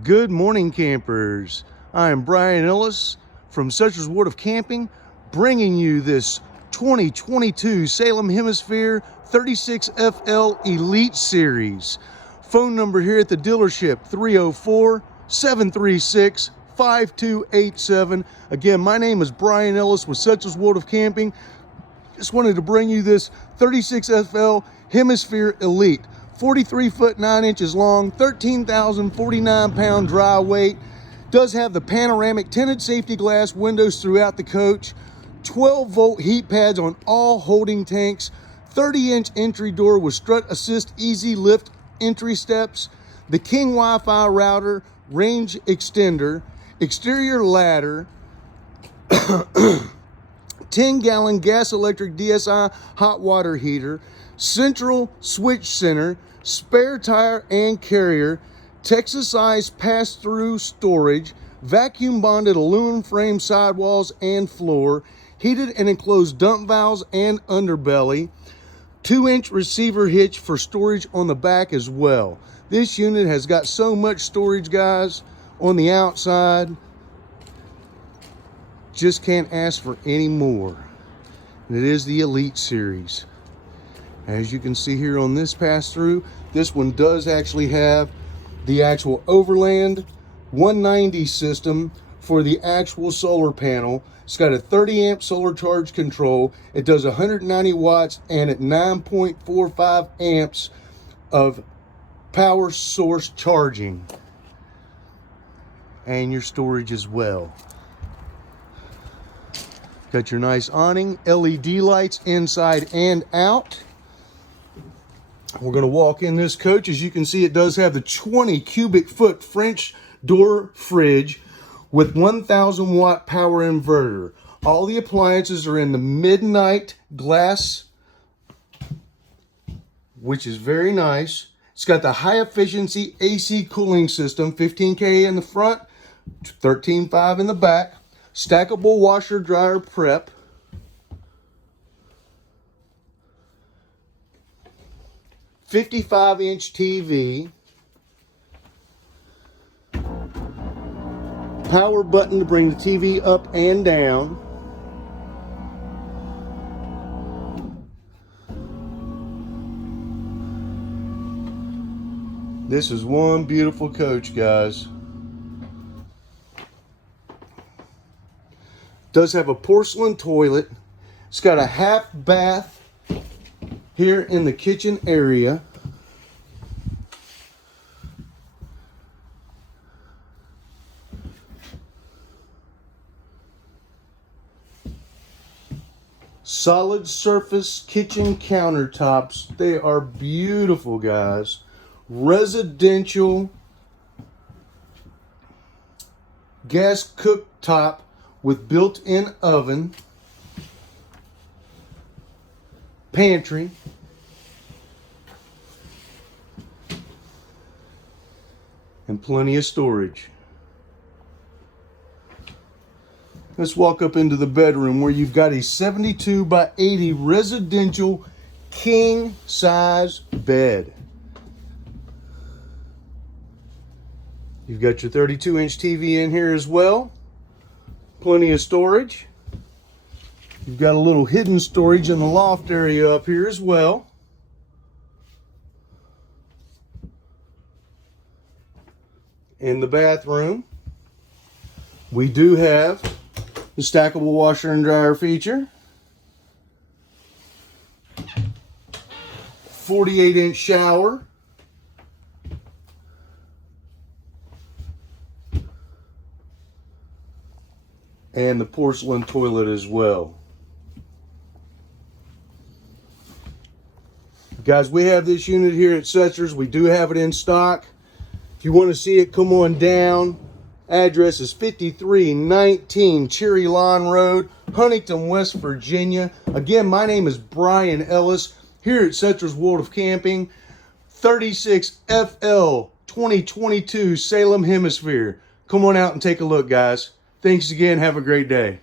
Good morning, campers. I am Brian Ellis from SETZER'S World of Camping, bringing you this 2022 Salem Hemisphere 36FL Elite Series. Phone number here at the dealership, 304-736-5287. Again, my name is Brian Ellis with SETZER'S World of Camping. Just wanted to bring you this 36FL Hemisphere Elite. 43 foot 9 inches long, 13,049 pound dry weight. Does have the panoramic tinted safety glass windows throughout the coach, 12 volt heat pads on all holding tanks, 30-inch entry door with strut assist easy lift entry steps, the King Wi-Fi router, range extender, exterior ladder, 10-gallon gas electric DSI hot water heater, central switch center, spare tire and carrier, Texas size pass-through storage, vacuum bonded aluminum frame sidewalls and floor, heated and enclosed dump valves and underbelly, 2-inch receiver hitch for storage on the back as well. This unit has got so much storage, guys, on the outside. Just can't ask for any more. And it is the Elite Series. As you can see here on this pass-through, this one does actually have the actual overland 190 system for the actual solar panel. It's got a 30 amp solar charge control. It does 190 watts and at 9.45 amps of power source charging. And your storage as well. Got your nice awning, LED lights inside and out. We're going to walk in this coach. As you can see, it does have the 20 cubic foot French door fridge with 1,000 watt power inverter. All the appliances are in the midnight glass, which is very nice. It's got the high efficiency AC cooling system, 15K in the front, 13.5 in the back. Stackable washer dryer prep. 55-inch TV. Power button to bring the TV up and down. This is one beautiful coach, guys. Does have a porcelain toilet. It's got a half bath here in the kitchen area. Solid surface kitchen countertops. They are beautiful, guys. Residential gas cooktop with built-in oven, pantry, and plenty of storage. Let's walk up into the bedroom where you've got a 72 by 80 residential king size bed. You've got your 32-inch TV in here as well. Plenty of storage. You've got a little hidden storage in the loft area up here as well. In the bathroom, we do have the stackable washer and dryer feature. 48-inch shower. And the porcelain toilet as well. Guys, we have this unit here at SETZER'S. We do have it in stock. If you want to see it, come on down. Address is 5319 Cherry Lawn Road, Huntington, West Virginia. Again, my name is Brian Ellis here at SETZER'S World of Camping. 36FL 2022 Salem Hemisphere. Come on out and take a look, guys. Thanks again. Have a great day.